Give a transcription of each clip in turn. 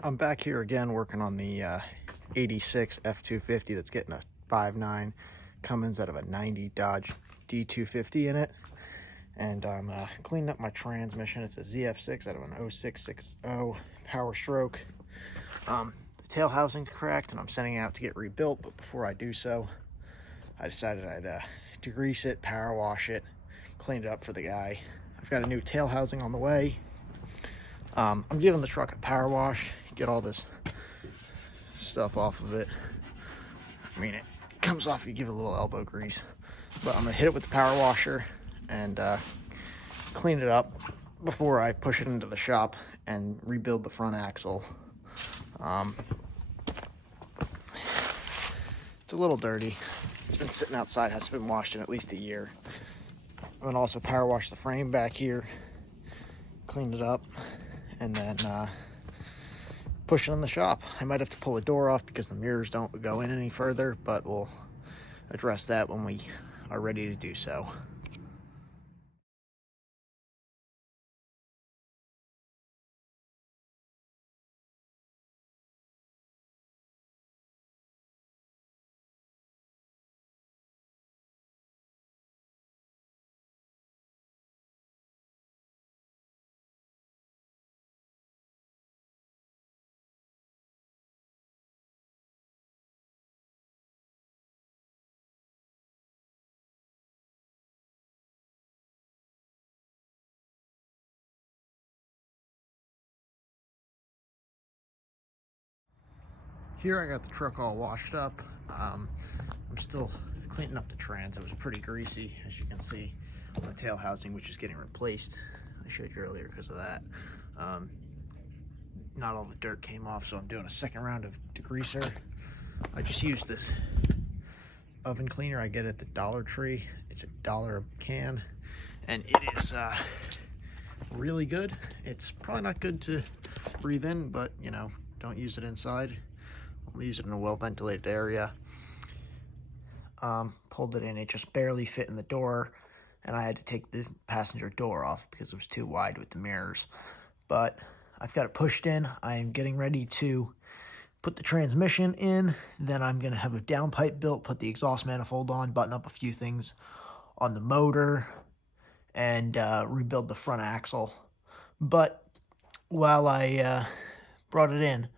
I'm back here again working on the 86 F-250 that's getting a 5.9 Cummins out of a 90 Dodge D250 in it. And I'm cleaning up my transmission. It's a ZF6 out of an 0660 Power Stroke. The tail housing's cracked and I'm sending it out to get rebuilt, but before I do so, I decided I'd degrease it, power wash it, clean it up for the guy. I've got a new tail housing on the way. I'm giving the truck a power wash, get all this stuff off of it. I mean, it comes off, you give it a little elbow grease. But I'm gonna hit it with the power washer and clean it up before I push it into the shop and rebuild the front axle. It's a little dirty. It's been sitting outside, hasn't been washed in at least a year. I'm gonna also power wash the frame back here, clean it up, and then push it in the shop. I might have to pull a door off because the mirrors don't go in any further, but we'll address that when we are ready to do so. Here I got the truck all washed up. I'm still cleaning up the trans. It was pretty greasy, as you can see, on the tail housing, which is getting replaced. I showed you earlier because of that. Not all the dirt came off, so I'm doing a second round of degreaser. I just used this oven cleaner I get at the Dollar Tree. It's $1 a can, and it is really good. It's probably not good to breathe in, but you know, don't use it inside. I'll use it in a well-ventilated area. Pulled it in, it just barely fit in the door, and I had to take the passenger door off because it was too wide with the mirrors. But I've got it pushed in. I'm getting ready to put the transmission in. Then I'm going to have a downpipe built, put the exhaust manifold on, button up a few things on the motor, and rebuild the front axle. But while I brought it in,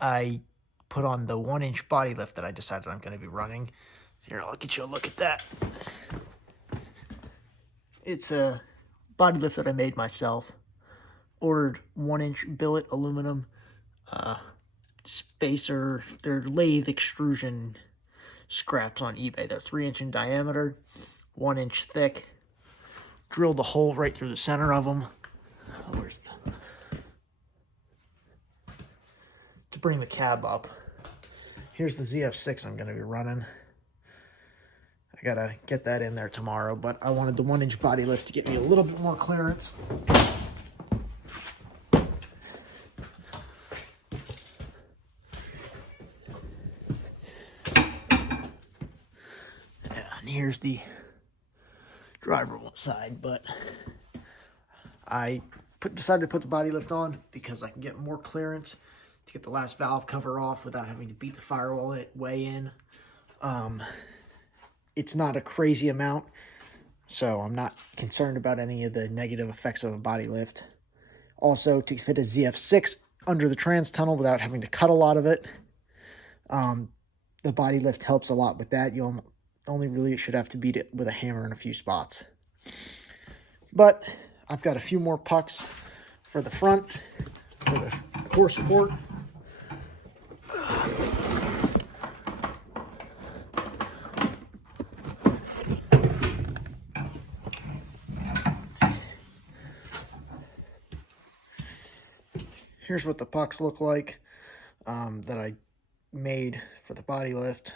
I put on the 1-inch body lift that I decided I'm going to be running. Here, I'll get you a look at that. It's a body lift that I made myself. Ordered 1-inch billet aluminum spacer. They're lathe extrusion scraps on eBay. They're 3-inch in diameter, 1-inch thick. Drilled a hole right through the center of them. Where's the... to bring the cab up. Here's the ZF6 I'm going to be running. I got to get that in there tomorrow, but I wanted the 1-inch body lift to get me a little bit more clearance. And here's the driver side, but I decided to put the body lift on because I can get more clearance to get the last valve cover off without having to beat the firewall way in. It's not a crazy amount, so I'm not concerned about any of the negative effects of a body lift. Also, to fit a ZF6 under the trans tunnel without having to cut a lot of it, the body lift helps a lot with that. You only really should have to beat it with a hammer in a few spots. But I've got a few more pucks for the front, for the core support. Here's what the pucks look like that I made for the body lift.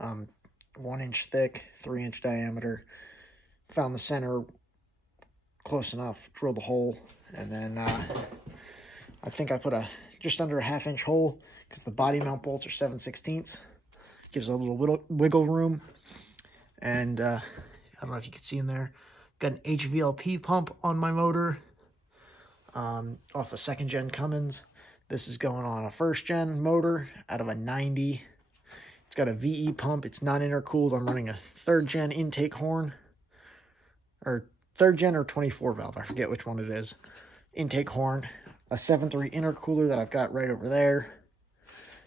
1-inch thick, 3-inch diameter. Found the center close enough, drilled a hole, and then I think I put just under a 1/2-inch hole because the body mount bolts are 7/16. Gives a little wiggle room. And I don't know if you can see in there, got an HVLP pump on my motor off a 2nd gen Cummins. This is going on a first gen motor out of a 90. It's got a VE pump. It's not intercooled. I'm running a third gen intake horn, or third gen or 24 valve. I forget which one it is. Intake horn, a 7.3 intercooler that I've got right over there.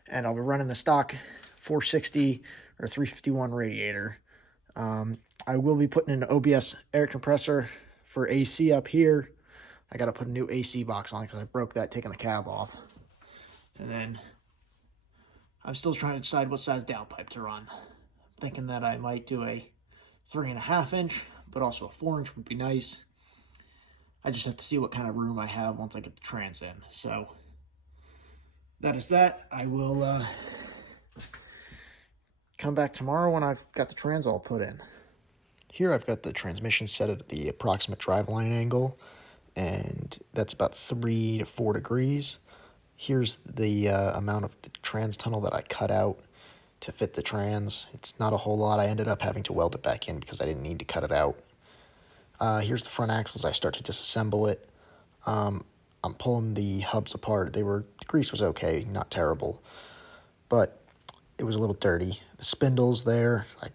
And I'll be running the stock 460 or 351 radiator. I will be putting an OBS air compressor for AC up here. I got to put a new AC box on because I broke that taking the cab off. And then I'm still trying to decide what size downpipe to run. I'm thinking that I might do a 3.5 inch, but also a 4 inch would be nice. I just have to see what kind of room I have once I get the trans in. So that is that. I will come back tomorrow when I've got the trans all put in. Here I've got the transmission set at the approximate driveline angle, and that's about 3 to 4 degrees. Here's the amount of the trans tunnel that I cut out to fit the trans. It's not a whole lot. I ended up having to weld it back in because I didn't need to cut it out. Here's the front axles. I start to disassemble it. I'm pulling the hubs apart. The grease was okay, not terrible, but it was a little dirty. The spindles there, I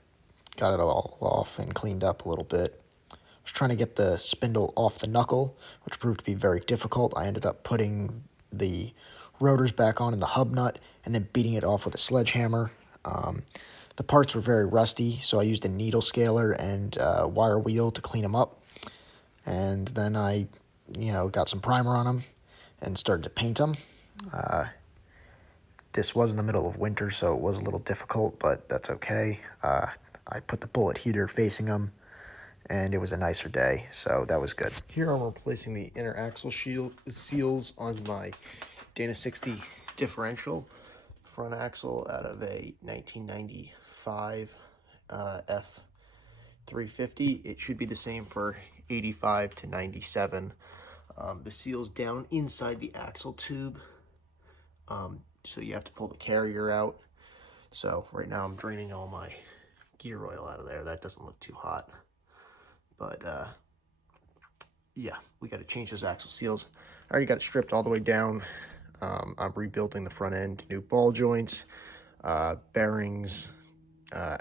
got it all off and cleaned up a little bit. I was trying to get the spindle off the knuckle, which proved to be very difficult. I ended up putting the rotors back on in the hub nut and then beating it off with a sledgehammer. The parts were very rusty, so I used a needle scaler and a wire wheel to clean them up. And then I, got some primer on them and started to paint them. This was in the middle of winter, so it was a little difficult, but that's okay. I put the bullet heater facing them, and it was a nicer day, so that was good. Here I'm replacing the inner axle seals on my Dana 60 differential. Front axle out of a 1995 F-350. It should be the same for 85 to 97. The seal's down inside the axle tube, so you have to pull the carrier out. So right now I'm draining all my gear oil out of there. That doesn't look too hot, but yeah, we got to change those axle seals. I already got it stripped all the way down. I'm rebuilding the front end, new ball joints, bearings,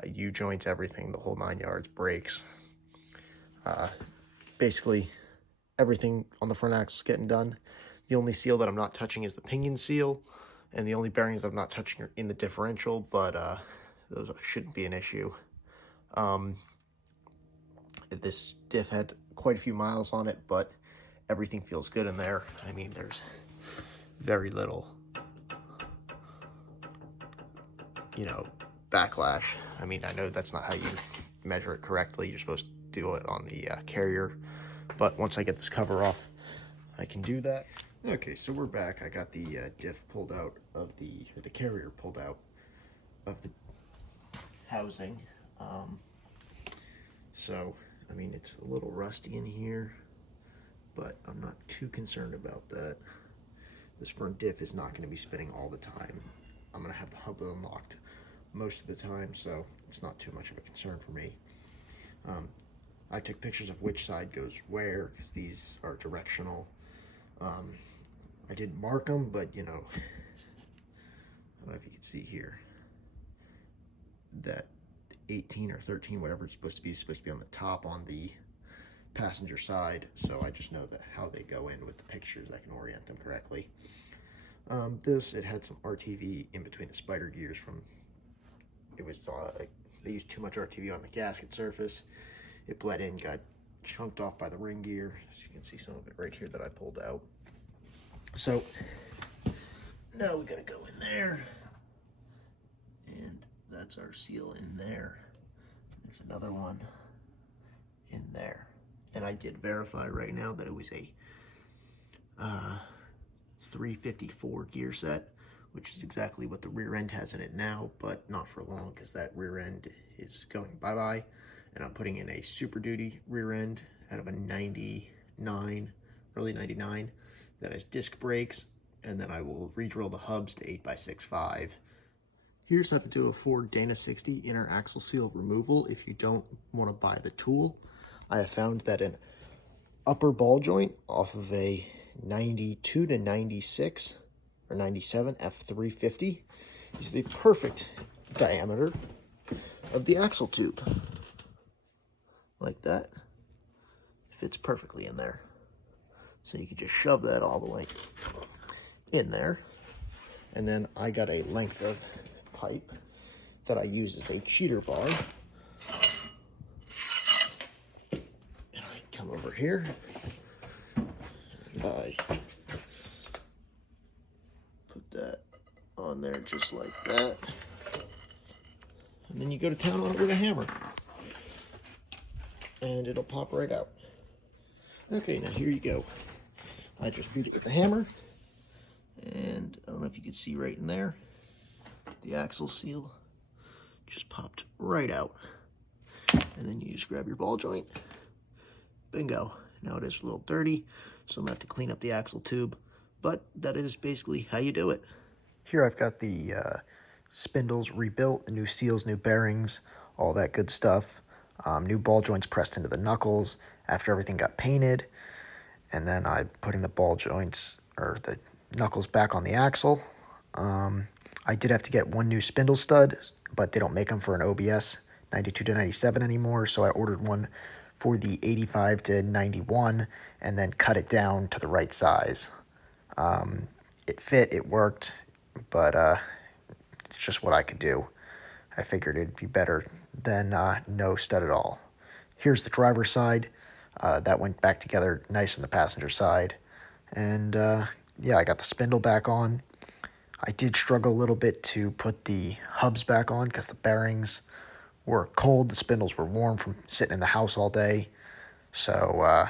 U-joints, everything, the whole 9 yards, brakes. Basically, everything on the front axle is getting done. The only seal that I'm not touching is the pinion seal, and the only bearings that I'm not touching are in the differential, but those shouldn't be an issue. This diff had quite a few miles on it, but everything feels good in there. I mean, there's very little, backlash. I mean, I know that's not how you measure it correctly. You're supposed to do it on the carrier, but once I get this cover off, I can do that. Okay, so we're back. I got the diff pulled out of the carrier pulled out of the housing. So, I mean, it's a little rusty in here, but I'm not too concerned about that. This front diff is not going to be spinning all the time. I'm going to have the hub unlocked most of the time, so it's not too much of a concern for me. I took pictures of which side goes where, because these are directional. I didn't mark them, but I don't know if you can see here that 18 or 13, whatever it's supposed to be on the top on the passenger side, so I just know that how they go in with the pictures. I can orient them correctly. It had some RTV in between the spider gears from, they used too much RTV on the gasket surface. It bled in, got chunked off by the ring gear. As you can see some of it right here that I pulled out. So now we gotta go in there, and that's our seal in there. There's another one in there, and I did verify right now that it was a 354 gear set, which is exactly what the rear end has in it now, but not for long, because that rear end is going bye-bye, and I'm putting in a Super Duty rear end out of a 99, early 99, that has disc brakes, and then I will re-drill the hubs to 8x65. Here's how to do a Ford Dana 60 inner axle seal removal if you don't want to buy the tool. I have found that an upper ball joint off of a 92 to 96, or 97 F-350 is the perfect diameter of the axle tube. Like that. Fits perfectly in there. So you can just shove that all the way in there. And then I got a length of pipe that I use as a cheater bar. And I come over here and I put that on there just like that. And then you go to town on it with a hammer. And it'll pop right out. Okay, now here you go. I just beat it with the hammer. And I don't know if you can see right in there. The axle seal just popped right out. And then you just grab your ball joint. Bingo. Now it is a little dirty, so I'm gonna have to clean up the axle tube. But that is basically how you do it. Here I've got the spindles rebuilt, the new seals, new bearings, all that good stuff. New ball joints pressed into the knuckles after everything got painted. And then I'm putting the ball joints, or the knuckles, back on the axle. I did have to get one new spindle stud, but they don't make them for an OBS 92 to 97 anymore, so I ordered one for the 85 to 91 and then cut it down to the right size. It fit, it worked, but it's just what I could do. I figured it'd be better than no stud at all. Here's the driver's side. That went back together nice on the passenger side. And yeah, I got the spindle back on. I did struggle a little bit to put the hubs back on because the bearings were cold. The spindles were warm from sitting in the house all day. So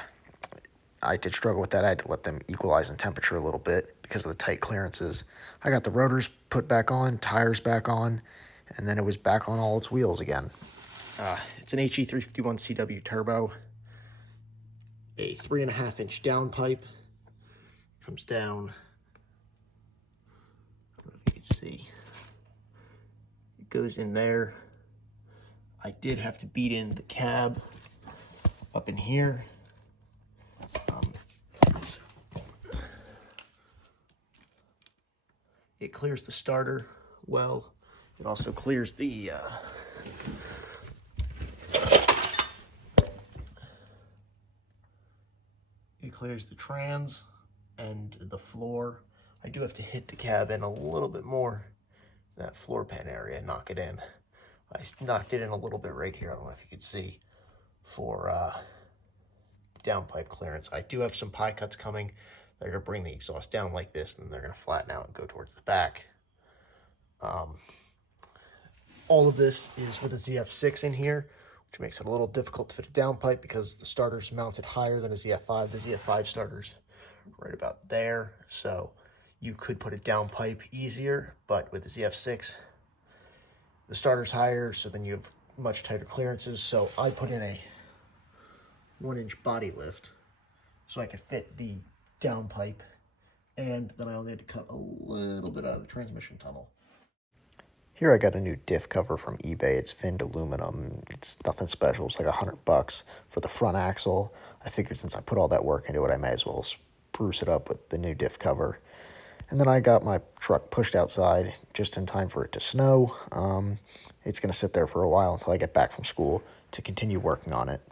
I did struggle with that. I had to let them equalize in temperature a little bit because of the tight clearances. I got the rotors put back on, tires back on, and then it was back on all its wheels again. It's an HE351 CW turbo. A 3.5-inch downpipe. Comes down, I don't know if you can see. It goes in there. I did have to beat in the cab up in here. It clears the starter well. It also clears the trans and the floor. I do have to hit the cab in a little bit more, that floor pan area, knock it in. I knocked it in a little bit right here. I don't know if you can see, for downpipe clearance. I do have some pie cuts coming. They're going to bring the exhaust down like this, and then they're going to flatten out and go towards the back. All of this is with a ZF6 in here, which makes it a little difficult to fit a downpipe because the starter's mounted higher than a ZF5. The ZF5 starter's right about there, so you could put a downpipe easier, but with the ZF6, the starter's higher, so then you have much tighter clearances. So I put in a 1-inch body lift so I could fit the downpipe, and then I only had to cut a little bit out of the transmission tunnel. Here I got a new diff cover from eBay. It's finned aluminum. It's nothing special. It's like $100 for the front axle. I figured since I put all that work into it, I may as well spruce it up with the new diff cover. And then I got my truck pushed outside just in time for it to snow. It's going to sit there for a while until I get back from school to continue working on it.